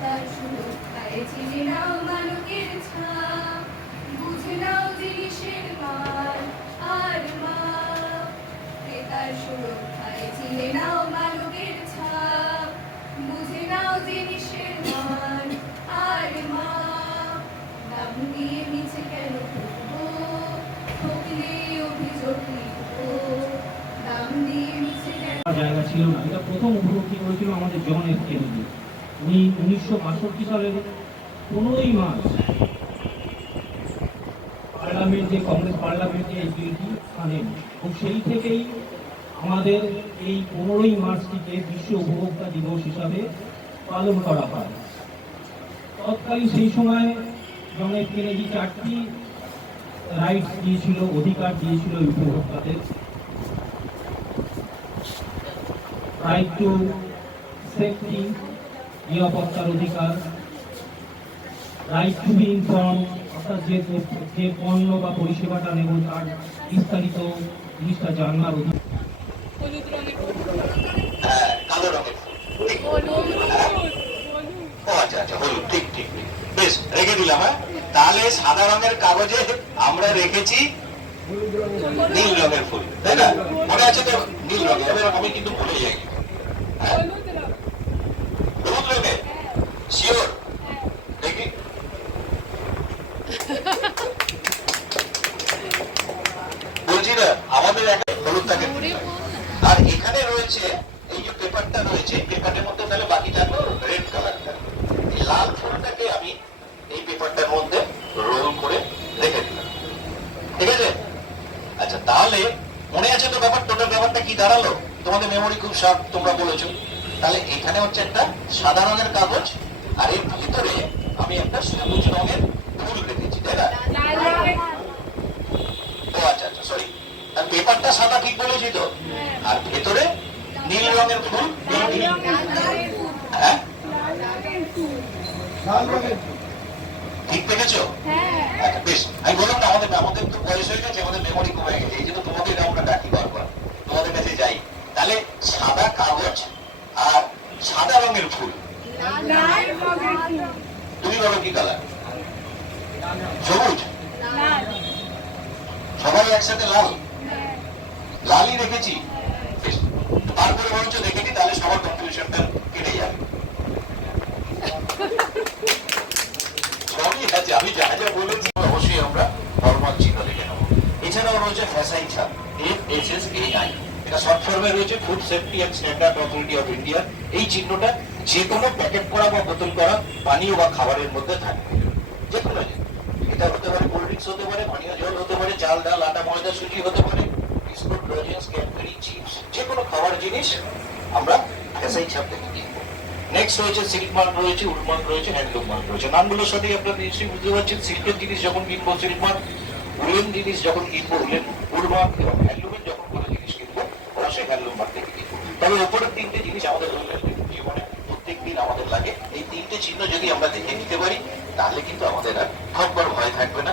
তার সুরক্ষায় চিনে নাও মানবের ছাপ, বুঝে নাও জিনিসের মান আর মাপ। তার সুরক্ষায় চিনে নাও মানবের ছাপ, বুঝে নাও জিনিসের মান আর মাপ। দাম দিয়ে মিছে কেন করবো, ঠকলে অভিযোগ লিখবো। দাম দিয়ে মিছে কেন জায়গা ছিল না। এটা প্রথম উপলব্ধি করেছিল আমাদের জন এফ কেনেডি। উনি 1962 সালের 15ই মার্চ পার্লামেন্টে, কংগ্রেস পার্লামেন্টে এই বিলটি আনেন এবং সেই থেকেই আমাদের এই 15ই মার্চটিকে বিশ্ব উপভোক্তা দিবস হিসাবে পালন করা হয়। তৎকালীন সেই সময় জন এফ কেনেডি 4টি রাইটস দিয়েছিল, অধিকার দিয়েছিল উপভোক্তাদের। রাইট টু সেফটি, নিরাপত্তার অধিকার, রাইট টু বি ইনফর্ম, অর্থাৎ যে পণ্য বা পরিষেবাটা নেব তার বিস্তারিত জিনিসটা জানার অধিকার। কালো রঙের হলুদ, ঠিক ঠিক বেশ রেখে দিলাম। হ্যাঁ, তাহলে সাদা রঙের কাগজে আমরা রেখেছি নীল রঙের ফুল, তাই না? মনে আছে তো নীল রঙের? আমি কিন্তু ভুলে যাই। হলুদ রঙে শিওর? দেখি বলছি না, আমাদের একটা হলুদ থাকে। আর এখানে রয়েছে এই যে পেপারটা রয়েছে, পেপারের মধ্যে তাহলে বাকি থাকলো রেড কালারটা। এই লাল ফুলটাকে আমি এই পেপারটার মধ্যে রোল করে রেখে দিলাম, ঠিক আছে? আচ্ছা, তাহলে মনে আছে তো ব্যাপার, টোটাল ব্যাপারটা কি দাঁড়ালো? তোমাদের মেমোরি খুব শার্প, তোমরা বলেছো। তাহলে এখানে হচ্ছে একটা সাদা রঙের কাগজ, আর এর ভিতরে আমি একটা সবুজ রঙের ফুল রেখেছি, তাই না? ও আচ্ছা আচ্ছা, সরি। আর পেপারটা সাদা ঠিক বলেছি তো? আর ভেতরে নীল রঙের ফুল। হ্যাঁ, ঠিক দেখেছো? আচ্ছা বেশ, আমি বললাম না আমাদের আমাদের তো বয়স হয়ে গেছে, আমাদের মেমোরি কমে গেছে, এই জন্য তোমাদের আমরা ডাকি বারবার, তোমাদের কাছে যাই। তাহলে সাদা কাগজ আর সাদা রঙের ফুল, তুমি বলো কি কালার? সবুজ? সবাই একসাথে লাল, লালই রেখেছি। তারপরে বরঞ্চ দেখেছি, তাহলে সবার কনফিউশনটা কেটে যাবে। সবই আছে, আমি যা যা বলেছি অবশ্যই আমরা নরমাল চিহ্ন দেখে নেবো। এছাড়াও রয়েছে ফ্যাসাই ছাপ, FSSAI, এটা শর্ট ফর্মে রয়েছে food safety and standard authority of India. এই চিহ্নটা যে কোনো প্যাকেট করা বা বোতল করা পানীয় বা খাবারের মধ্যে থাকবে, যে কোনো। এটা হতে পারে কোল্ড ড্রিঙ্কস, হতে পারে পানীয় জল, হতে পারে চাল ডাল আটা ময়দা সুজি, হতে পারে বিস্কুট লজেন্স ক্যাডবেরি চিপস, যে কোনো খাবার জিনিস আমরা ফ্যাসাই ছাপ থেকে কিনবো। নেক্সট রয়েছে সিল্ক মার্ক রয়েছে, উড মার্ক রয়েছে, হ্যান্ডলুম মার্ক রয়েছে। নামগুলোর সাথেই আপনারা নিশ্চয়ই বুঝতে পারছেন, সিল্কের জিনিস যখন কিনবো সিল্ক মার্ক, উলেন জিনিস যখন কিনবো উলেন উড মার্ক, এবং হ্যান্ডলুমের যখন কোনো জিনিস কিনবো অবশ্যই হ্যান্ডলুম মার্ক থেকে কিনবো। তবে ওপরের তিনটে জিনিস আমাদের দৈনন্দিন জীবনে প্রত্যেক দিন আমাদের লাগে। এই তিনটে চিহ্ন যদি আমরা দেখে নিতে পারি, তাহলে কিন্তু আমাদের আর ঠকবার ভয় থাকবে না।